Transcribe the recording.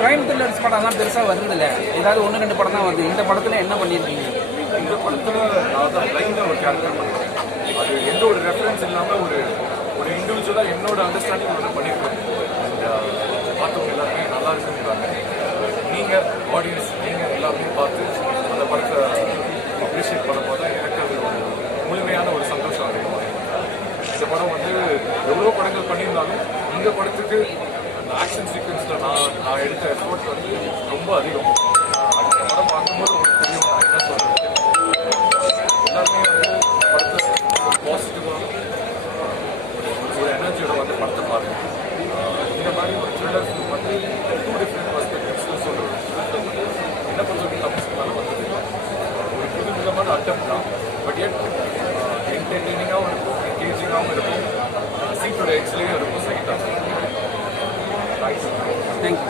Crime thrillers படம்லாம் பெருசாக வருதில்ல, ஏதாவது 1-2 படம் தான் வருது. இந்த படத்தில் என்ன பண்ணியிருக்கீங்க? இந்த படத்தில் நான் தான் லைனாக ஒரு கேரக்டர் பண்ணுறேன். அது எந்த ஒரு ரெஃபரன்ஸ் இல்லாமல் ஒரு இண்டிவிஜுவலாக என்னோட அண்டர்ஸ்டாண்டிங் ஒன்று பண்ணியிருக்கேன். பார்த்தவங்க எல்லாருமே நல்லா இருக்குன்றாங்க. நீங்கள் ஆடியன்ஸ் நீங்கள் எல்லாருமே பார்த்து அந்த படத்தை அப்ரிஷியேட் பண்ணும்போது எனக்கு அது ஒரு முழுமையான ஒரு சந்தோஷம் இருக்கும். இந்த படம் வந்து எவ்வளோ படங்கள் பண்ணியிருந்தாலும் இந்த படத்துக்கு அந்த ஆக்ஷன் சீக்வன்ஸில் நான் எடுத்த எஃபோர்ட் வந்து ரொம்ப அதிகம். அந்த படம் பார்க்கும்போது உங்களுக்கு தெரியும் நான் என்ன சொல்கிறேன். எல்லாருமே வந்து படத்தை ஒரு பாசிட்டிவாக ஒரு எனர்ஜியோட வந்து படத்தை பாருங்க. இந்த மாதிரி ஒரு த்ரில்லர் ஃபிலிம் வந்து 2 டிஃப்ரெண்ட் பர்ஸ்பெக்டிவ்ஸில் சொல்கிறேன். என்ன பொறுத்தவரைக்கும் தமிழ் சினிமாவில் வந்தது ஒரு புது விதமான அட்டம் தான். பட் எட் என்டர்டெய்னிங்காகவும் இருக்கும், என்கேஜிங்காகவும் இருக்கும், சீட்டோட எக்ஸ்லேயும் இருக்கும். Second half thank you.